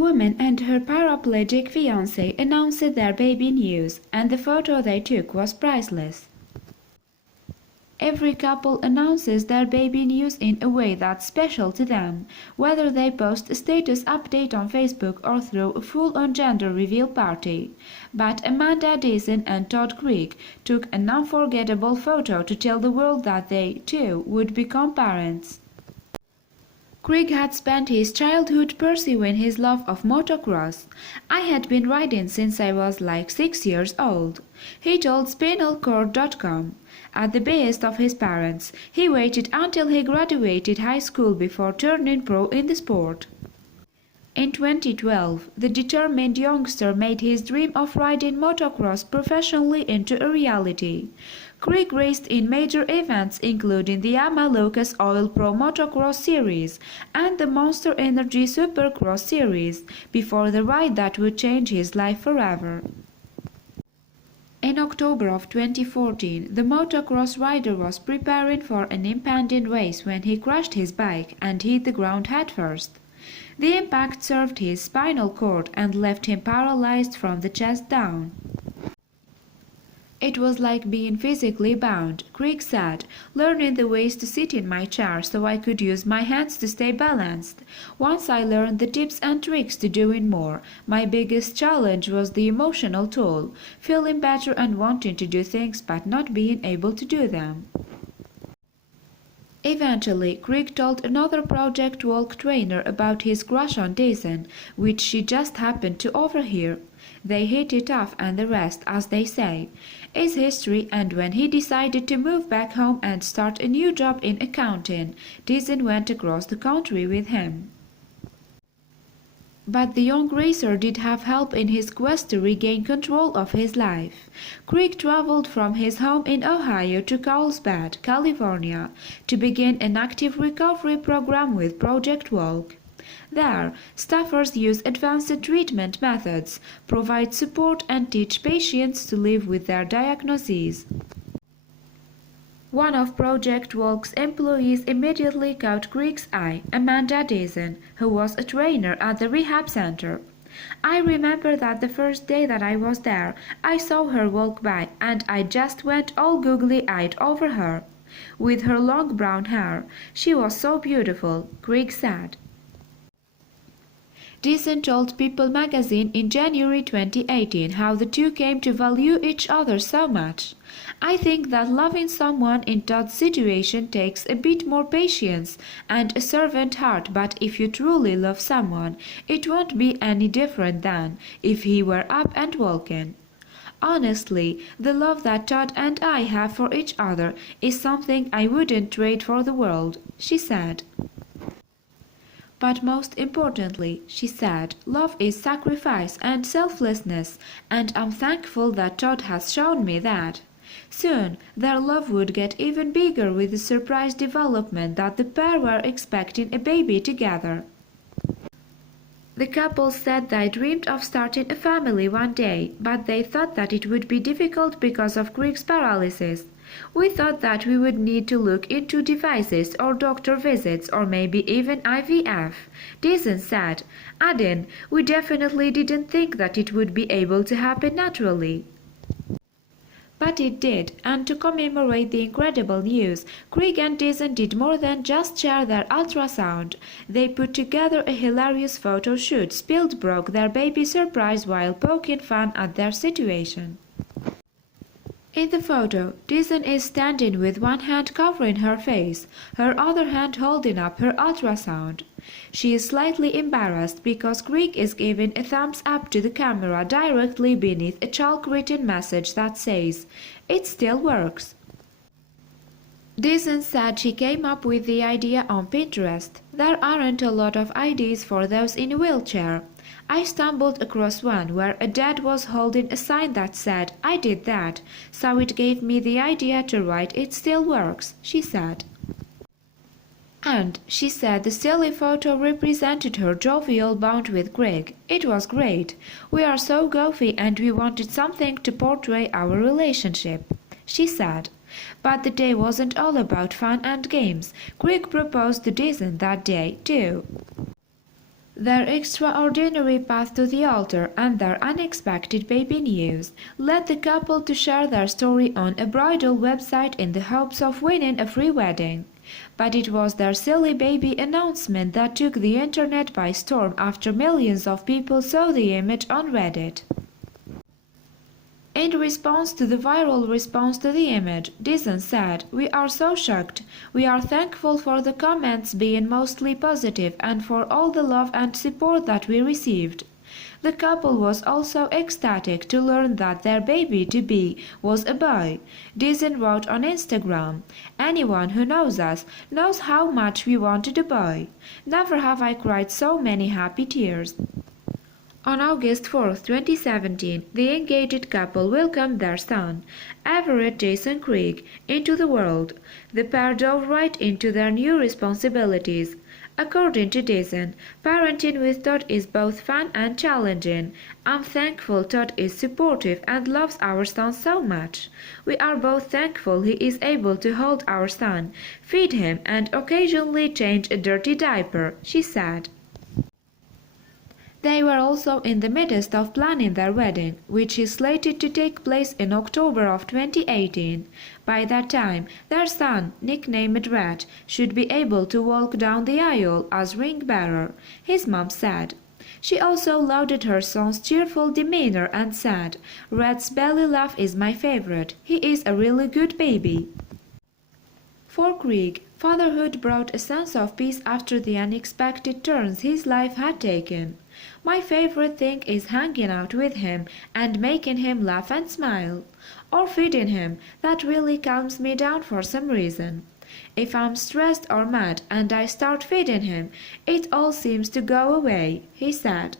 woman and her paraplegic fiancé announced their baby news, and the photo they took was priceless. Every couple announces their baby news in a way that's special to them, whether they post a status update on Facebook or throw a full-on gender reveal party. But Amanda Deason and Todd Creek took an unforgettable photo to tell the world that they, too, would become parents. Creek had spent his childhood pursuing his love of motocross. "I had been riding since I was like 6 years old," he told SpinalCord.com. At the behest of his parents, he waited until he graduated high school before turning pro in the sport. In 2012, the determined youngster made his dream of riding motocross professionally into a reality. Creek raced in major events including the Yamaha Lucas Oil Pro Motocross Series and the Monster Energy Supercross Series before the ride that would change his life forever. In October of 2014, the motocross rider was preparing for an impending race when he crashed his bike and hit the ground headfirst. The impact severed his spinal cord and left him paralyzed from the chest down. "It was like being physically bound," Creek said, "learning the ways to sit in my chair so I could use my hands to stay balanced. Once I learned the tips and tricks to doing more, my biggest challenge was the emotional toll, feeling better and wanting to do things but not being able to do them." Eventually, Creek told another Project Walk trainer about his crush on Deason, which she just happened to overhear. They hit it off, and the rest, as they say, is history. And when he decided to move back home and start a new job in accounting, Deason went across the country with him. But the young racer did have help in his quest to regain control of his life. Creek traveled from his home in Ohio to Carlsbad, California, to begin an active recovery program with Project Walk. There, staffers use advanced treatment methods, provide support and teach patients to live with their diagnoses. One of Project Walk's employees immediately caught Creek's eye, Amanda Deason, who was a trainer at the rehab center. "I remember that the first day that I was there, I saw her walk by, and I just went all googly-eyed over her. With her long brown hair, she was so beautiful," Creek said. Deason told People magazine in January 2018 how the two came to value each other so much. "I think that loving someone in Todd's situation takes a bit more patience and a servant heart, but if you truly love someone, it won't be any different than if he were up and walking. Honestly, the love that Todd and I have for each other is something I wouldn't trade for the world," she said. "But most importantly," she said, "love is sacrifice and selflessness, and I'm thankful that Todd has shown me that." Soon, their love would get even bigger with the surprise development that the pair were expecting a baby together. The couple said they dreamed of starting a family one day, but they thought that it would be difficult because of Creek's paralysis. "We thought that we would need to look into devices or doctor visits or maybe even IVF," Deason said, adding, "We definitely didn't think that it would be able to happen naturally." But it did, and to commemorate the incredible news, Creek and Deason did more than just share their ultrasound. They put together a hilarious photo shoot. Spilled broke their baby surprise while poking fun at their situation. In the photo, Deason is standing with one hand covering her face, her other hand holding up her ultrasound. She is slightly embarrassed because Creek is giving a thumbs up to the camera directly beneath a chalk-written message that says, "It still works." Deason said she came up with the idea on Pinterest. "There aren't a lot of ideas for those in a wheelchair. I stumbled across one where a dad was holding a sign that said, 'I did that,' so it gave me the idea to write 'It still works,'" she said. And she said the silly photo represented her jovial bond with Greg. "It was great. We are so goofy and we wanted something to portray our relationship," she said. But the day wasn't all about fun and games. Greg proposed to Deason that day, too. Their extraordinary path to the altar and their unexpected baby news led the couple to share their story on a bridal website in the hopes of winning a free wedding. But it was their silly baby announcement that took the internet by storm after millions of people saw the image on Reddit. In response to the viral response to the image, Dyson said, "We are so shocked. We are thankful for the comments being mostly positive and for all the love and support that we received." The couple was also ecstatic to learn that their baby-to-be was a boy. Dyson wrote on Instagram, "Anyone who knows us knows how much we wanted a boy. Never have I cried so many happy tears." On August 4, 2017, the engaged couple welcomed their son, Everett Jason Craig, into the world. The pair dove right into their new responsibilities. According to Jason, parenting with Todd is both fun and challenging. "I'm thankful Todd is supportive and loves our son so much. We are both thankful he is able to hold our son, feed him, and occasionally change a dirty diaper," she said. They were also in the midst of planning their wedding, which is slated to take place in October of 2018. By that time, their son, nicknamed Red, should be able to walk down the aisle as ring bearer, his mom said. She also lauded her son's cheerful demeanor and said, "Red's belly laugh is my favorite. He is a really good baby." For Craig, fatherhood brought a sense of peace after the unexpected turns his life had taken. "My favorite thing is hanging out with him and making him laugh and smile. Or feeding him, that really calms me down for some reason. If I'm stressed or mad and I start feeding him, it all seems to go away," he said.